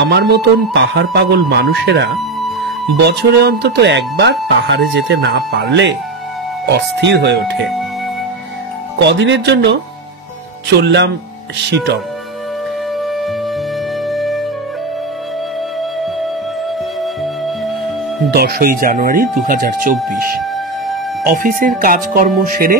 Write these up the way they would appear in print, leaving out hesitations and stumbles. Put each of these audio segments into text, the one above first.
আমার মতন পাহাড় পাগল মানুষেরা বছরে অন্তত একবার পাহাড়ে যেতে না পারলে অস্থির হয়ে ওঠে। কদিনের জন্য চললাম শিটং। 10ই জানুয়ারি 2024। অফিসের কাজকর্ম সেরে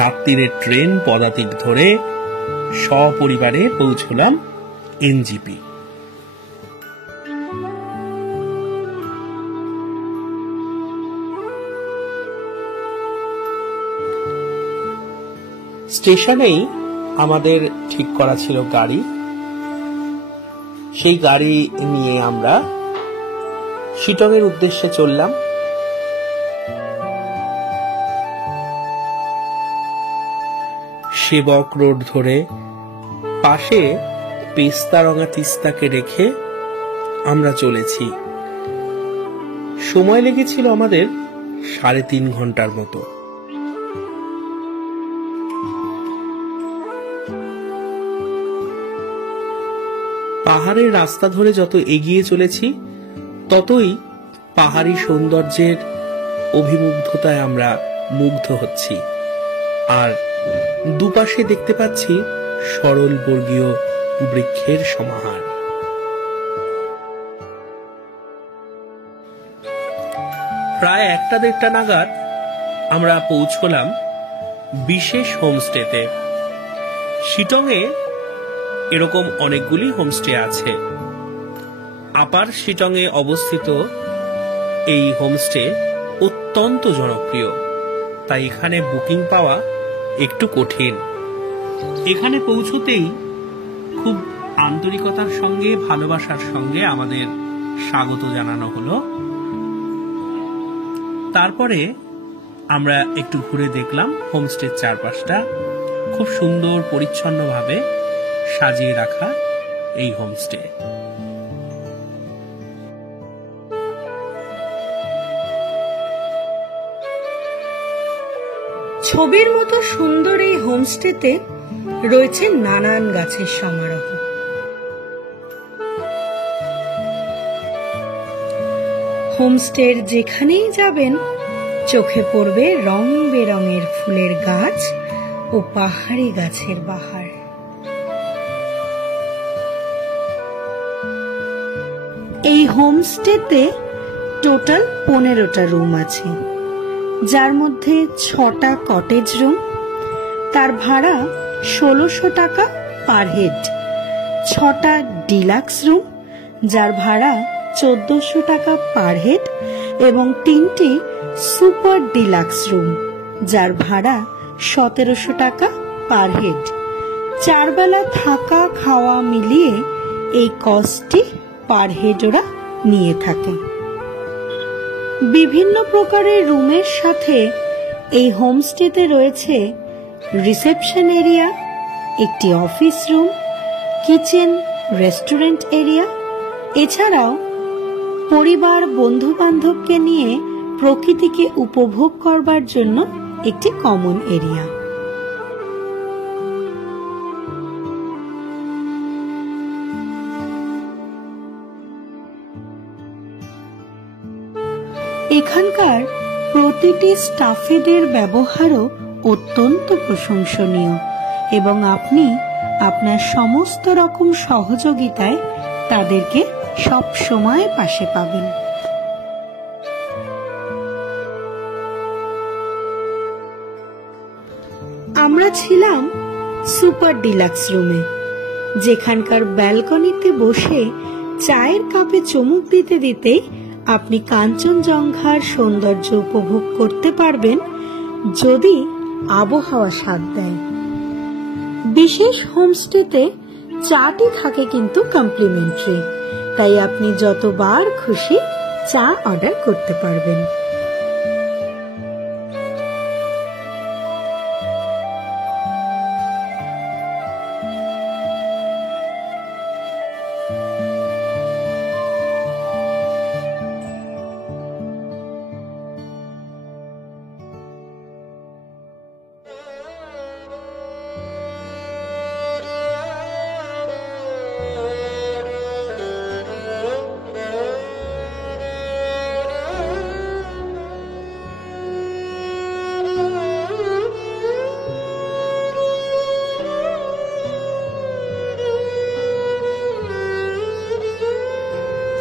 রাত্রিরে ট্রেন পদাতিক ধরে সপরিবারে পৌঁছলাম এনজিপি। স্টেশনেই আমাদের ঠিক করা ছিল গাড়ি। সেই গাড়ি নিয়ে আমরা শিটংয়ের উদ্দেশ্যে চললাম। সেবক রোড ধরে পাশে পেস্তারঙা তিস্তাকে রেখে আমরা চলেছি। সময় লেগেছিল আমাদের 3.5 ঘন্টার মতো। পাহাড়ের রাস্তা ধরে যত এগিয়ে চলেছি ততই পাহাড়ি সৌন্দর্যের অভিমুগ্ধতায় আমরা মুগ্ধ হচ্ছি। আর দুপাশে দেখতে পাচ্ছি সরল বর্গীয় বৃক্ষের সমাহার। প্রায় 1টা-1.5টা নাগাদ আমরা পৌঁছলাম বিশেষ হোমস্টেতে। শিটংয়ে এরকম অনেকগুলি হোমস্টে আছে। আপার শিটংয়ে অবস্থিত এই হোমস্টে অত্যন্ত জনপ্রিয়, তাই এখানে বুকিং পাওয়া একটু কঠিন। এখানে পৌঁছতেই খুব আন্তরিকতার সঙ্গে ভালোবাসার সঙ্গে আমাদের স্বাগত জানানো হলো। তারপরে আমরা একটু ঘুরে দেখলাম হোমস্টের চারপাশটা। খুব সুন্দর পরিচ্ছন্নভাবে সাজিয়ে রাখা এই হোমস্টে। ছবির মতো সুন্দর এই হোমস্টেতে রয়েছে নানান গাছের সমারোহ। হোমস্টের যেখানেই যাবেন চোখে পড়বে রং বেরঙের ফুলের গাছ ও পাহাড়ি গাছের বাহার। এই হোমস্টেতে টোটাল 15টা রুম আছে, যার মধ্যে 6টা কটেজ রুম। তার ভাড়া 1600 টাকা পার হেড। 6টা ডিলাক্স রুম, যার ভাড়া 1400 টাকা পার হেড, এবং 3টি সুপার ডিলাক্স রুম, যার ভাড়া 1700 টাকা পার হেড। 4 বেলা থাকা খাওয়া মিলিয়ে এই কস্টটি পার হেড ওরা নিয়ে থাকে। বিভিন্ন প্রকারের রুমের সাথে এই হোমস্টেতে রয়েছে রিসেপশন এরিয়া, একটি office room, kitchen, restaurant area. এছাড়াও পরিবার বন্ধু বান্ধবকে নিয়ে প্রকৃতিকে উপভোগ করবার জন্য একটি কমন এরিয়া। এখানকার প্রতিটি স্টাফেদের ব্যবহারও অত্যন্ত প্রশংসনীয় এবং আপনি আপনার সমস্ত রকম সহযোগিতায় তাদেরকে সব সময় পাশে পাবেন। আমরা ছিলাম সুপার ডিলাক্স রুমে, যেখানকার ব্যালকনিতে বসে চায়ের কাপে চুমুক দিতে দিতেই আপনি কাঞ্চনজঙ্ঘার সৌন্দর্য উপভোগ করতে পারবেন, যদি আবহাওয়া সাথ দেয়। বিশেষ হোমস্টেতে চাটি থাকে কিন্তু কমপ্লিমেন্টারি, তাই আপনি যতবার খুশি চা অর্ডার করতে পারবেন।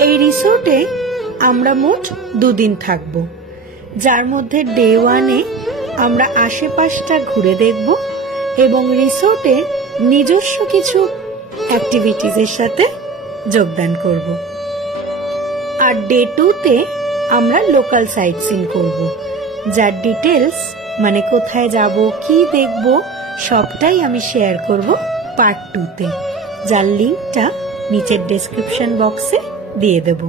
এই রিসোর্টে আমরা মোট 2 দিন থাকব, যার মধ্যে ডে 1-এ আমরা আশেপাশটা ঘুরে দেখব এবং রিসোর্টের নিজস্ব কিছু অ্যাক্টিভিটিজের সাথে যোগদান করব। আর ডে 2-তে আমরা লোকাল সাইট সিন করব, যার ডিটেলস মানে কোথায় যাব, কি দেখব, সবটাই আমি শেয়ার করব পার্ট 2-তে, যার লিঙ্কটা নিচের ডেসক্রিপশন বক্সে দিয়ে দেব।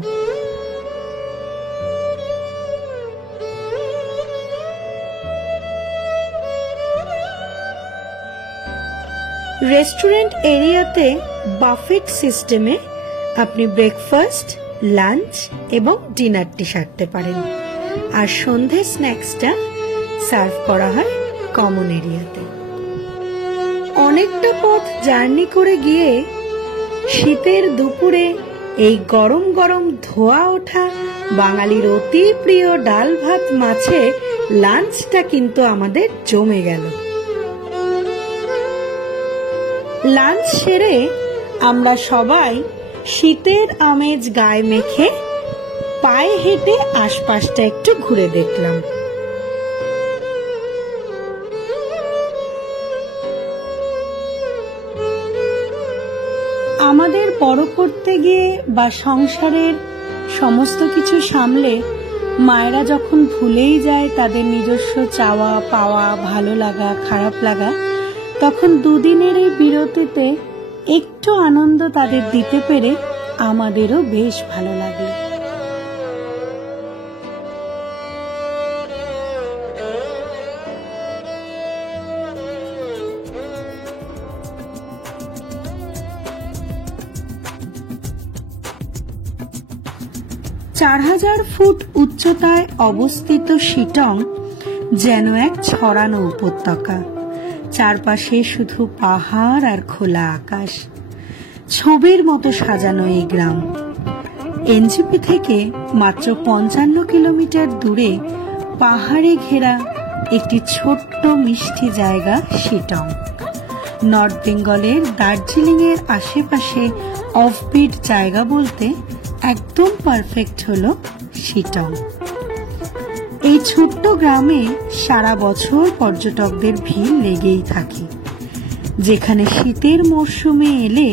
রেস্টুরেন্ট এরিয়াতে বাফেট সিস্টেমে আপনি ব্রেকফাস্ট, লাঞ্চ এবং ডিনারটি সারতে পারেন, আর সন্ধ্যে স্ন্যাক্সটা সার্ভ করা হয় কমন এরিয়াতে। অনেকটা পথ জার্নি করে গিয়ে শীতের দুপুরে এই গরম গরম ধোয়া ওঠা বাঙালির অতি প্রিয় ডাল ভাত মাছে লাঞ্চটা কিন্তু আমাদের জমে গেল। লাঞ্চ সেরে আমরা সবাই শীতের আমেজ গায়ে মেখে পায়ে হেঁটে আশপাশটা একটু ঘুরে দেখলাম। আমাদের বড় করতে গিয়ে বা সংসারের সমস্ত কিছু সামলে মায়েরা যখন ভুলেই যায় তাদের নিজস্ব চাওয়া পাওয়া, ভালো লাগা, খারাপ লাগা, তখন 2 দিনের এই বিরতিতে একটু আনন্দ তাদের দিতে পেরে আমাদেরও বেশ ভালো লাগে। ,4000 ফুট উচ্চতায় অবস্থিত শিটং যেন এক ছড়ানো উপত্যকা। চারপাশে শুধু পাহাড় আর খোলা আকাশ। ছবির মতো সাজানো এই গ্রাম। এনজিপি থেকে মাত্র 55 কিলোমিটার দূরে পাহাড়ে ঘেরা একটি ছোট্ট মিষ্টি জায়গা শিটং। নর্থ বেঙ্গলের দার্জিলিং এর আশেপাশে অফবিট জায়গা বলতে একদম পারফেক্ট হলো শিটং। এই ছোট্ট গ্রামে সারা বছর পর্যটকদের ভিড় লেগেই থাকে, যেখানে শীতের মরশুমে এলে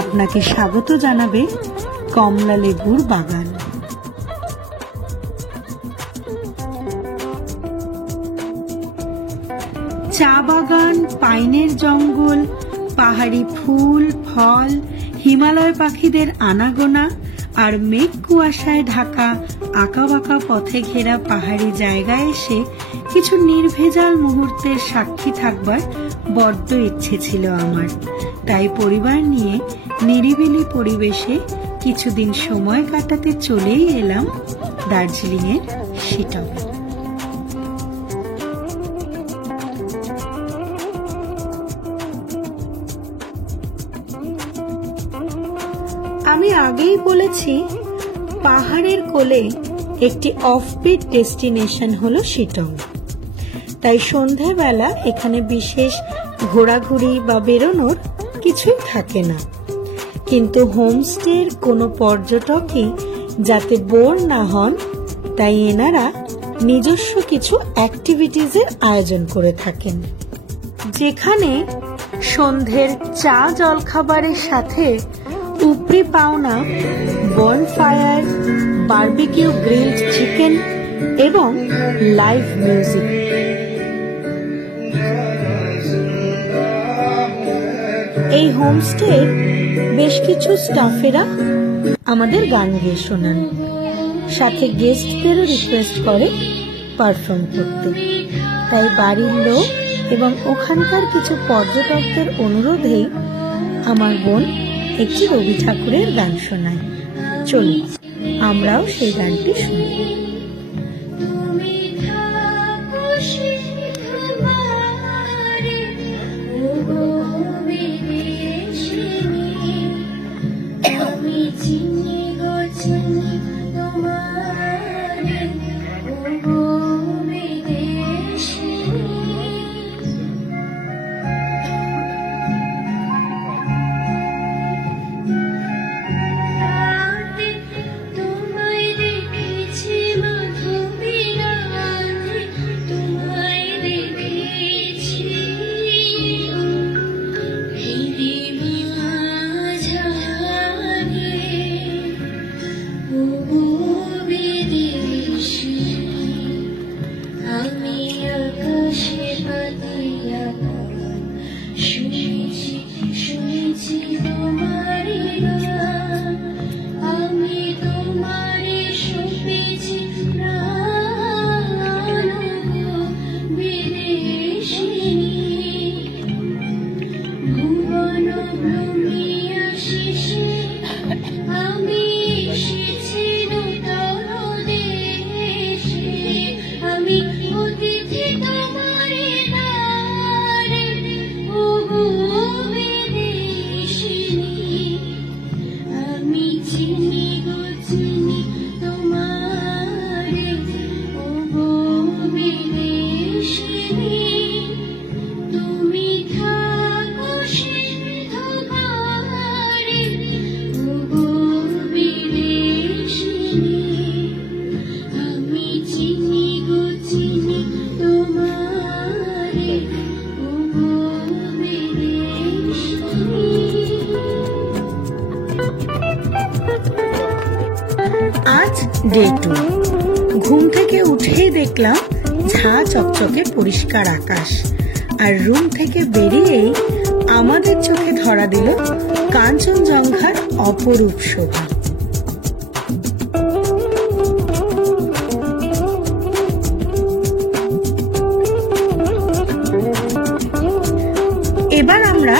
আপনাকে স্বাগত জানাবে কমলা লেবুর বাগান। চা বাগান, পাইনের জঙ্গল, পাহাড়ি ফুল, ফল, হিমালয় পাখিদের আনাগোনা আর মেঘ কুয়াশায় ঢাকা আঁকাবাঁকা পথে ঘেরা পাহাড়ি জায়গায় এসে কিছু নির্ভেজাল মুহূর্তের সাক্ষী থাকবার বড্ড ইচ্ছে ছিল আমার। তাই পরিবার নিয়ে নিরিবিলি পরিবেশে কিছুদিন সময় কাটাতে চলেই এলাম দার্জিলিং এর শিটং। আমি আগেই বলেছি পাহাড়ের কোলে একটি অফবিট ডেস্টিনেশন হলো শিটং। তাই সন্ধ্যাবেলা এখানে বিশেষ ঘোরাঘুরি বা বেরোনোর কিছুই থাকে না, কিন্তু হোমস্টের কোনো পর্যটকই যাতে বোর না হন তাই এনারা নিজস্ব কিছু অ্যাক্টিভিটিজের আয়োজন করে থাকেন, যেখানে সন্ধ্যের চা জলখাবারের সাথে উপরি পাওনা বনফায়ার, বারবিকিউ গ্রিলড চিকেন এবং লাইভ মিউজিক। এই হোমস্টের বেশ কিছু স্টাফেরা আমাদের গান গেয়ে শোনান, সাথে গেস্টদেরও রিকোয়েস্ট করে পারফর্ম করতে। তাই বাড়ির লোক এবং ওখানকার কিছু পর্যটকদের অনুরোধেই আমার বোন একটি রবি ঠাকুরের গান শোনায়। চলুন আমরাও সেই গানটি শুনি। ডে 2। ঘুম থেকে উঠেই দেখলাম ঝা চকচকে পরিষ্কার আকাশ, আর রুম থেকে বেরিয়েই আমাদের চোখে ধরা দিল কাঞ্চনজঙ্ঘার অপরূপ শোভা। এবার আমরা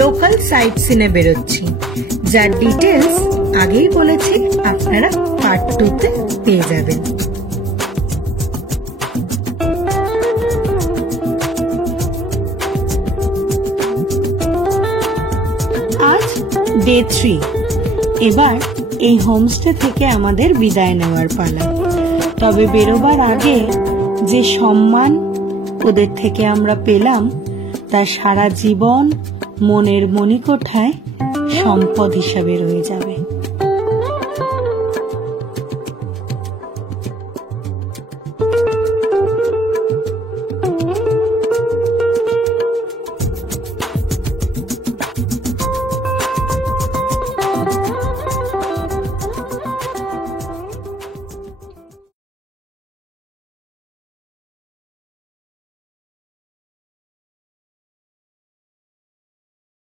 লোকাল সাইট সিনে বেরোচ্ছি, যার ডিটেলস আগেই বলেছি, আপনারা পার্ট 2-তে পেয়ে যাবেন। আজ ডে 3। এবার এই হোমস্টে থেকে আমাদের বিদায় নেওয়ার পালা। তবে বেরোবার আগে যে সম্মান ওদের থেকে আমরা পেলাম, তা সারা জীবন মনের মণিকোঠায় সম্পদ হিসাবে রয়ে যাবে।